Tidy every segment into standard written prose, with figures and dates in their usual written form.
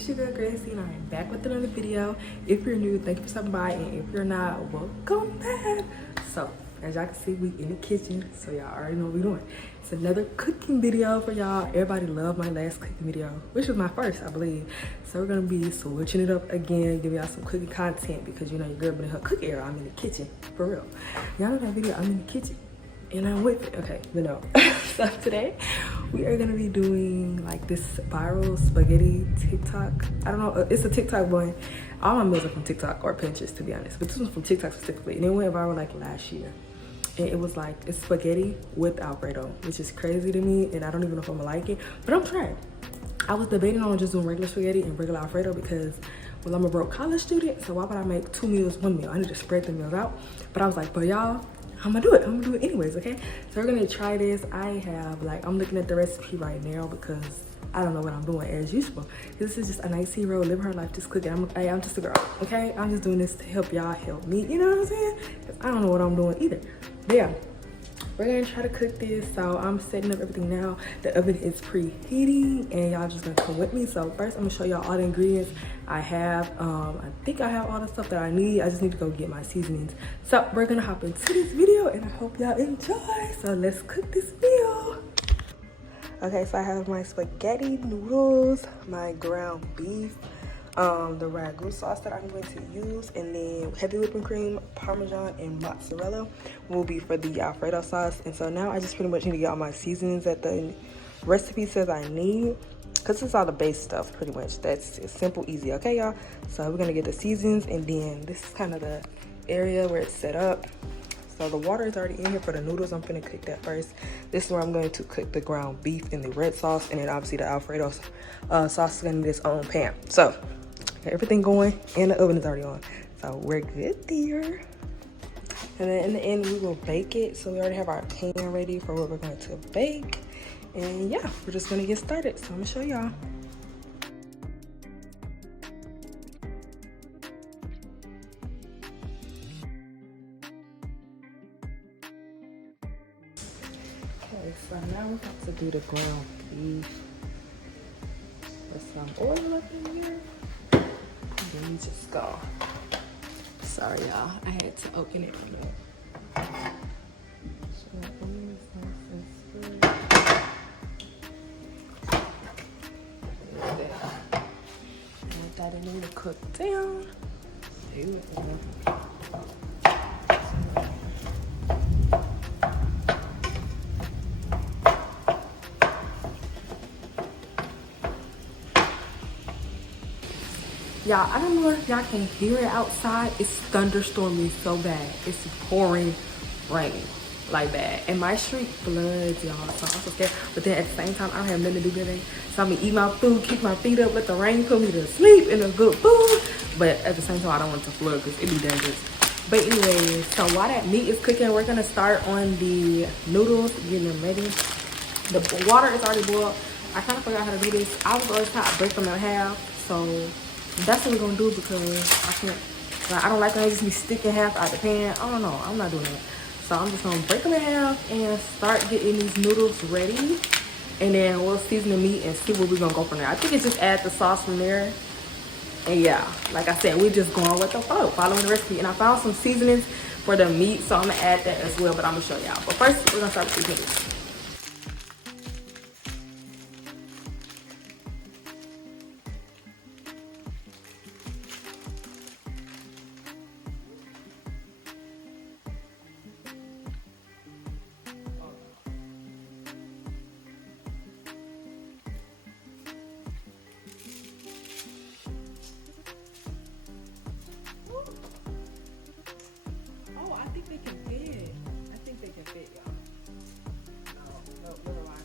It's your girl Gracie and I'm back with another video. If you're new, thank you for stopping by, and if you're not, welcome back. So as y'all can see, we in the kitchen, so y'all already know what we're doing. It's another cooking video for y'all. Everybody loved my last cooking video, which was my first, I believe. So we're gonna be switching it up again, giving y'all some cooking content because you know your girl been in her cooking era. I'm in the kitchen, for real. Y'all know that video, I'm in the kitchen and I'm with it. Okay, but no. So today we are gonna be doing like this viral spaghetti TikTok. I don't know, it's a TikTok one. All my meals are from TikTok or Pinterest, to be honest, but this one's from TikTok specifically, and it went viral like last year. And it was like, it's spaghetti with Alfredo, which is crazy to me, and I don't even know if I'm gonna like it, but I'm trying. I was debating on just doing regular spaghetti and regular Alfredo because, well, I'm a broke college student, so why would I make 2 meals, 1 meal? I need to spread the meals out. But I was like, but y'all, I'm gonna do it. I'm gonna do it anyways, okay? So we're gonna try this. I'm looking at the recipe right now because I don't know what I'm doing as usual. This is just a nice hero, living her life, just cooking. I'm just a girl, okay? I'm just doing this to help y'all help me, you know what I'm saying? Because I don't know what I'm doing either. But yeah, we're gonna try to cook this. So I'm setting up everything now. The oven is preheating and y'all just gonna come with me. So first I'm gonna show y'all all the ingredients I have. I think I have all the stuff that I need. I just need to go get my seasonings. So we're gonna hop into this video and I hope y'all enjoy. So let's cook this meal. Okay, so I have my spaghetti noodles, my ground beef, the ragu sauce that I'm going to use, and then heavy whipping cream, parmesan, and mozzarella will be for the Alfredo sauce. And so now I just pretty much need to get all my seasonings that the recipe says I need, because it's all the base stuff pretty much. It's simple, easy, okay y'all? So we're gonna get the seasonings, and then this is kind of the area where it's set up. So the water is already in here for the noodles. I'm gonna cook that first. This is where I'm going to cook the ground beef in the red sauce, and then obviously the Alfredo sauce is gonna need its own pan. So got everything going and the oven is already on. So we're good there. And then in the end we will bake it. So we already have our pan ready for what we're going to bake. And yeah, we're just gonna get started. So I'm gonna show y'all. Okay, so now we're about to do the ground beef. Put some oil up in here. And then we just go. Sorry y'all, I had to open it up. So that onion is nice and spread. Let that in there to cook down. Y'all, I don't know if y'all can hear it outside. It's thunderstorming so bad. It's pouring rain like bad. And my street floods, y'all, so I'm so scared. But then at the same time, I don't have nothing to do today. So I'm gonna eat my food, kick my feet up, let the rain put me to sleep in a good food. But at the same time, I don't want it to flood because it'd be dangerous. But anyway, so while that meat is cooking, we're gonna start on the noodles, getting them ready. The water is already boiled. I kind of forgot how to do this. I was always trying to break them in half, so that's what we're gonna do because I don't like when they just be sticking half out the pan. I don't know, I'm not doing that. So I'm just gonna break them in half and start getting these noodles ready. And then we'll season the meat and see where we're gonna go from there. I think it's just add the sauce from there. And yeah, like I said, we're just going with the flow, following the recipe. And I found some seasonings for the meat, so I'm gonna add that as well, but I'm gonna show y'all. But first, we're gonna start with these noodles. They can fit. I think they can fit, y'all. No, never mind.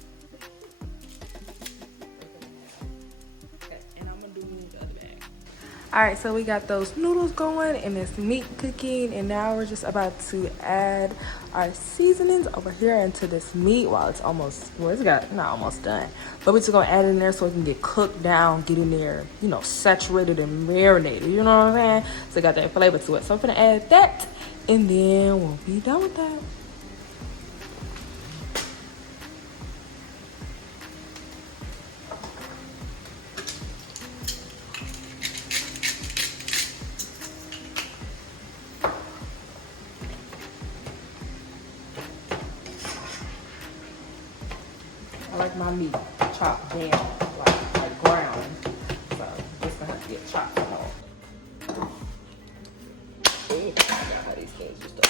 Okay, and I'm gonna do the other bag. All right, so we got those noodles going and this meat cooking, and now we're just about to add our seasonings over here into this meat while it's almost, well, it's got not almost done, but we're just gonna add it in there so it can get cooked down, get in there, you know, saturated and marinated. You know what I'm saying? So it got that flavor to it. So I'm gonna add that. And then we'll be done with that. my meat chopped down, like ground. So it's gonna have to get chopped small. I got how these things just up.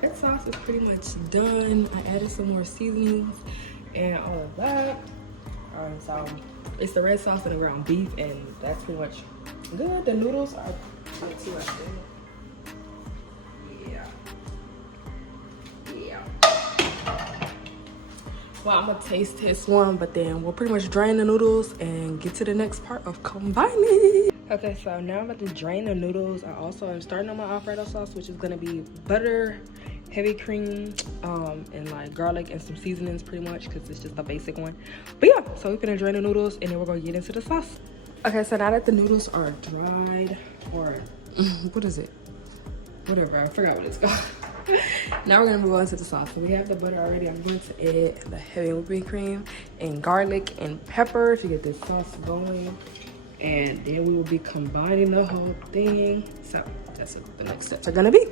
That sauce is pretty much done. I added some more seasonings and all of that. Alright, so it's the red sauce and the ground beef, and that's pretty much good. The noodles are good too, I think. Yeah. Well, I'm gonna taste test one, but then we'll pretty much drain the noodles and get to the next part of combining. Okay, so now I'm about to drain the noodles. I also am starting on my Alfredo sauce, which is gonna be butter, heavy cream, and like garlic and some seasonings pretty much, because it's just a basic one. But yeah, so we're gonna drain the noodles and then we're gonna get into the sauce. Okay, so now that the noodles are dried, or what is it? Whatever, I forgot what it's called. Now we're gonna move on to the sauce. So we have the butter already. I'm going to add the heavy whipping cream and garlic and pepper to get this sauce going. And then we will be combining the whole thing. So that's what the next steps are gonna be.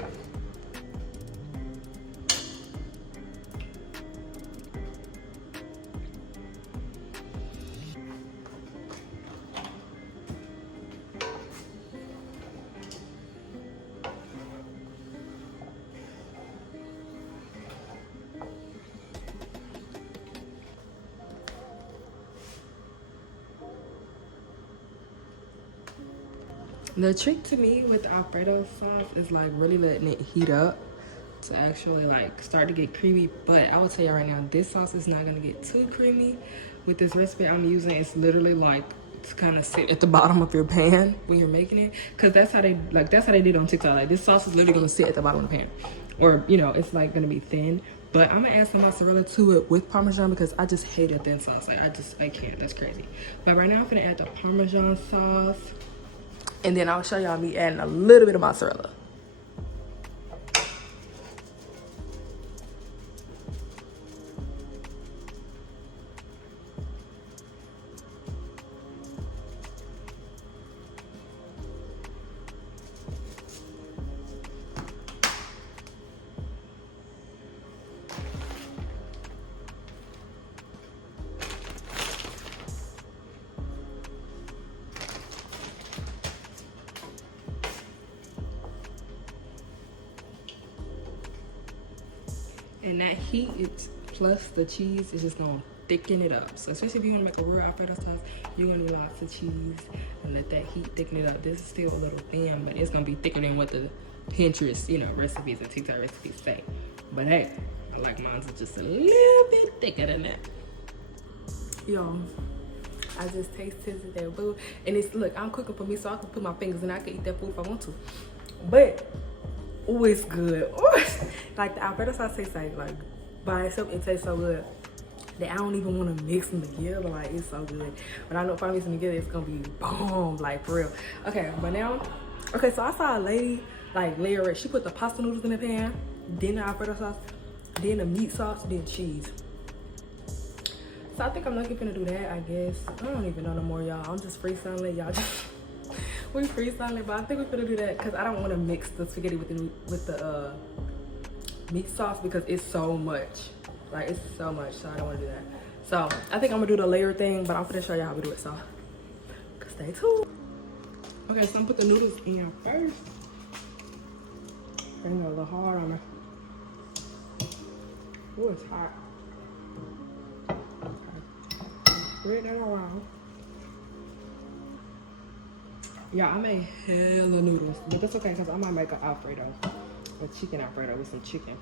The trick to me with the Alfredo sauce is like really letting it heat up to actually like start to get creamy. But I will tell you right now, this sauce is not gonna get too creamy. With this recipe I'm using, it's literally like to kind of sit at the bottom of your pan when you're making it, because that's how they did on TikTok. Like, this sauce is literally gonna sit at the bottom of the pan, or you know, it's like gonna be thin. But I'm gonna add some mozzarella to it with Parmesan, because I just hate a thin sauce. Like, I can't. That's crazy. But right now I'm gonna add the Parmesan sauce. And then I'll show y'all me adding a little bit of mozzarella. And that heat, it's plus the cheese is just gonna thicken it up. So especially if you wanna make a real Alfredo sauce, you're gonna need lots of cheese and let that heat thicken it up. This is still a little thin, but it's gonna be thicker than what the Pinterest, you know, recipes and TikTok recipes say. But hey, I like mine's just a little bit thicker than that. Yo, I just taste tested that boo. And it's, look, I'm cooking for me, so I can put my fingers and I can eat that food if I want to. But oh, it's good. Ooh. Like, the Alfredo sauce tastes like by itself, it tastes so good that I don't even want to mix them together. Like, it's so good. But I know if I mix them together, it's gonna be boom, like, for real. Okay, but now, okay, so I saw a lady like layer it. She put the pasta noodles in the pan, then the Alfredo sauce, then the meat sauce, then cheese. So I think I'm lucky finna do that, I guess. I don't even know no more, y'all. I'm just freestyling, y'all. We freestyling, but I think we're gonna do that because I don't want to mix the spaghetti with the meat sauce, because it's so much. Like, it's so much, so I don't want to do that. So I think I'm gonna do the layer thing, but I'm gonna show you how we do it. So stay tuned. Okay, so I'm gonna put the noodles in first. Bring it a little hard on it. Oh, it's hot. Okay. Spread that around. Yeah, I made hella noodles, but that's okay because I might make an Alfredo, a chicken Alfredo with some chicken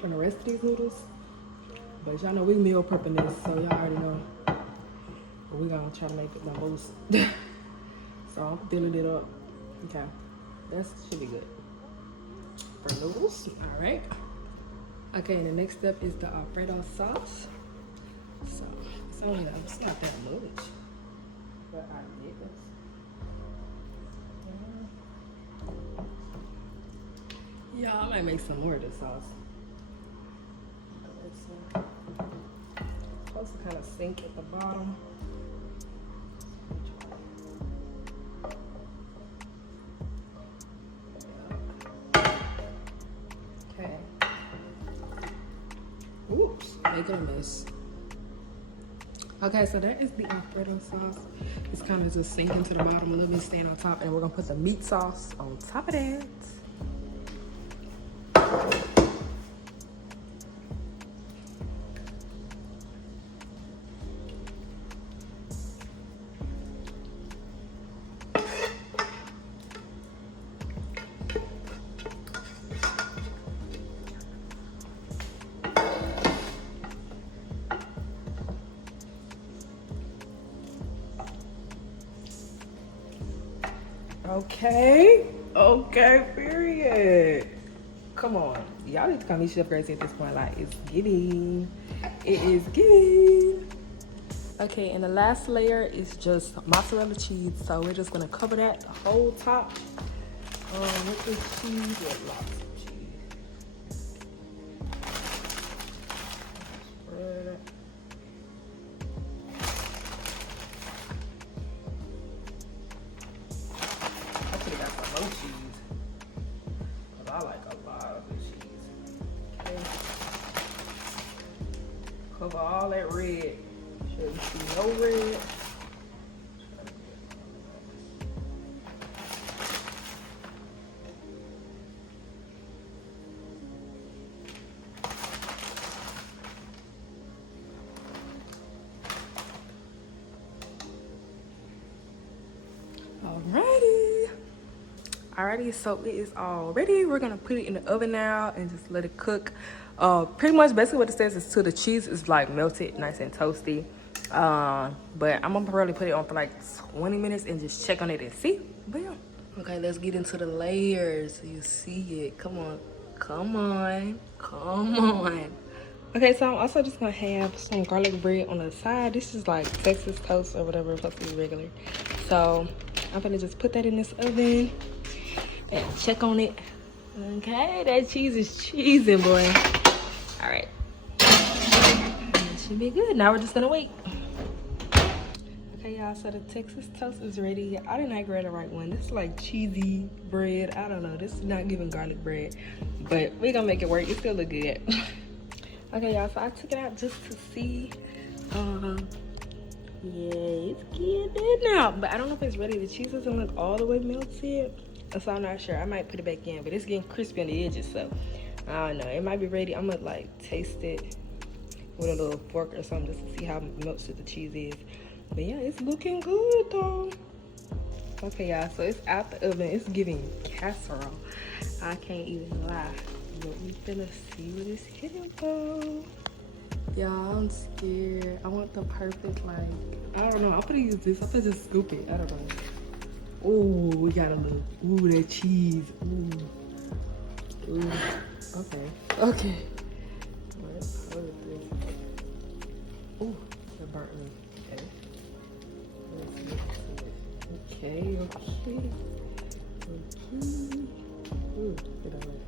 for the rest of these noodles. But y'all know we meal prepping this, so y'all already know. But we gonna try to make it the most. So I'm filling it up. Okay, that should be good. for noodles. All right. Okay, and the next step is the Alfredo sauce. So it's not that much, but I did this. Yeah, I might make some more of this sauce. It's supposed to kind of sink at the bottom. Okay. Oops, making a mess. Okay, so that is the Alfredo sauce. It's kind of just sinking to the bottom a little bit, staying on top, and we're gonna put the meat sauce on top of that. Okay, period. Come on. Y'all need to call me Chef Gracie at this point. Like, it's giving. It is giving. Okay, and the last layer is just mozzarella cheese. So we're just gonna cover that the whole top with this cheese, with lots of cheese. Spread it. I should have got some more cheese, because I like a lot of the cheese. Okay. Cover all that red. Shouldn't see no red. Alrighty, so it is all ready. We're gonna put it in the oven now and just let it cook. Pretty much basically what it says is till the cheese is like melted, nice and toasty. But I'm gonna probably put it on for like 20 minutes and just check on it and see. But yeah. Okay, let's get into the layers so you see it. Come on, come on, come on. Okay, so I'm also just gonna have some garlic bread on the side. This is like Texas toast or whatever, it's supposed to be regular. So I'm gonna just put that in this oven and check on it. Okay, that cheese is cheesing, boy. All right, that should be good. Now we're just gonna wait. Okay, y'all, so the Texas toast is ready. I did not grab the right one. This is like cheesy bread. I don't know, this is not giving garlic bread, but we're gonna make it work. It still look good. Okay, y'all, so I took it out just to see. Yeah, it's getting now, but I don't know if it's ready. The cheese doesn't look all the way melted, so I'm not sure. I might put it back in, but it's getting crispy on the edges, so I don't know. It might be ready. I'm gonna like taste it with a little fork or something just to see how melted the cheese is. But yeah, it's looking good though. Okay, y'all, so it's out the oven. It's giving casserole. I can't even lie. But we finna see what it's hitting for. Y'all, I'm scared. I want the perfect, like, I don't know. I'm gonna use this. I'm gonna just scoop it. I don't know. Ooh, we gotta look. Ooh, that cheese. Ooh. Ooh. Okay. Okay. Let's put it through. Ooh, it burnt me. Okay. Let's see. Okay, okay. Okay. Ooh, get on it.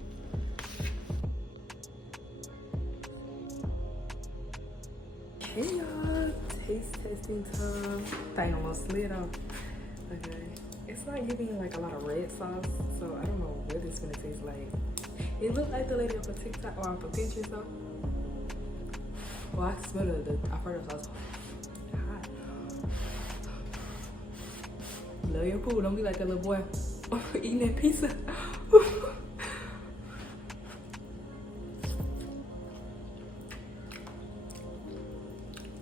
Hey y'all, taste testing time. Thing almost slid off. Okay. It's not giving like a lot of red sauce, so I don't know what it's gonna taste like. It looked like the lady off of TikTok or off of Pinterest though. Well, I can smell the Alfredo sauce. Hot. Love your food. Don't be like that little boy eating that pizza.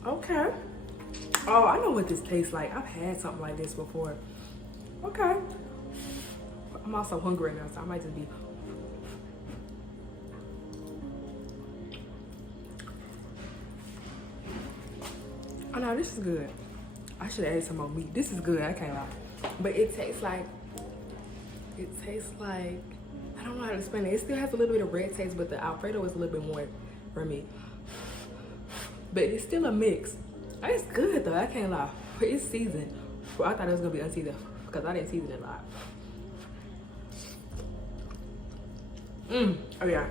Okay. Oh, I know what this tastes like. I've had something like this before. Okay. I'm also hungry right now, so I might just be. Oh no, this is good. I should have added some more meat. This is good, I can't lie. But it tastes like, I don't don't know how to explain it. It still has a little bit of red taste, but the Alfredo is a little bit more for me. But it's still a mix. It's good though, I can't lie. It's seasoned. I thought it was gonna be unseasoned because I didn't season it a lot. Oh yeah.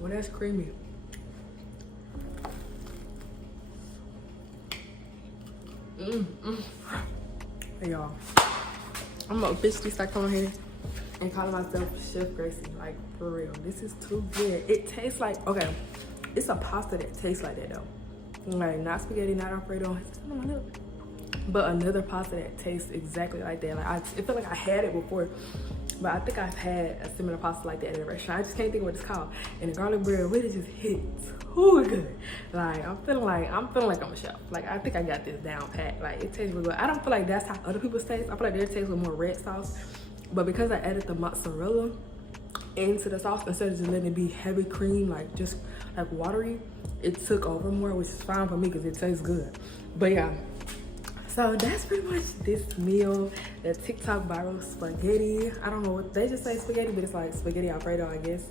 Well, that's creamy. Hey y'all, I'm gonna officially start coming here and calling myself Chef Gracie. Like, for real, this is too good. It tastes like, okay, it's a pasta that tastes like that though. Like, not spaghetti, not Alfredo, but another pasta that tastes exactly like that. Like, I feel like I had it before, but I think I've had a similar pasta like that at a restaurant. I just can't think of what it's called. And the garlic bread really just hits too good. Like, I'm feeling like I'm a chef. Like, I think I got this down pat. Like, it tastes really good. I don't feel like that's how other people's taste. I feel like their taste with more red sauce. But because I added the mozzarella into the sauce, instead of just letting it be heavy cream, like just like watery, it took over more, which is fine for me because it tastes good. But yeah, so that's pretty much this meal, the TikTok viral spaghetti. I don't know what they just say spaghetti, but it's like spaghetti Alfredo, I guess.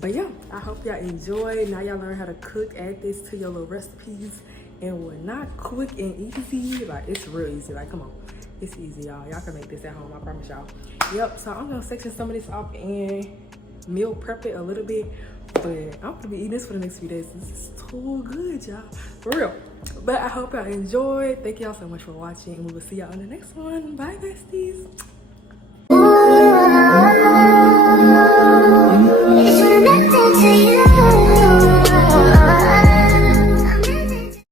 But yeah, I hope y'all enjoy. Now y'all learn how to cook, add this to your little recipes and whatnot. Quick and easy. Like, it's real easy. Like, come on, it's easy, y'all. Y'all can make this at home, I promise y'all. Yep, so I'm gonna section some of this off and meal prep it a little bit, but I'm gonna be eating this for the next few days. This is too good, y'all, for real. But I hope y'all enjoyed. Thank y'all so much for watching, and we will see y'all on the next one. Bye, besties.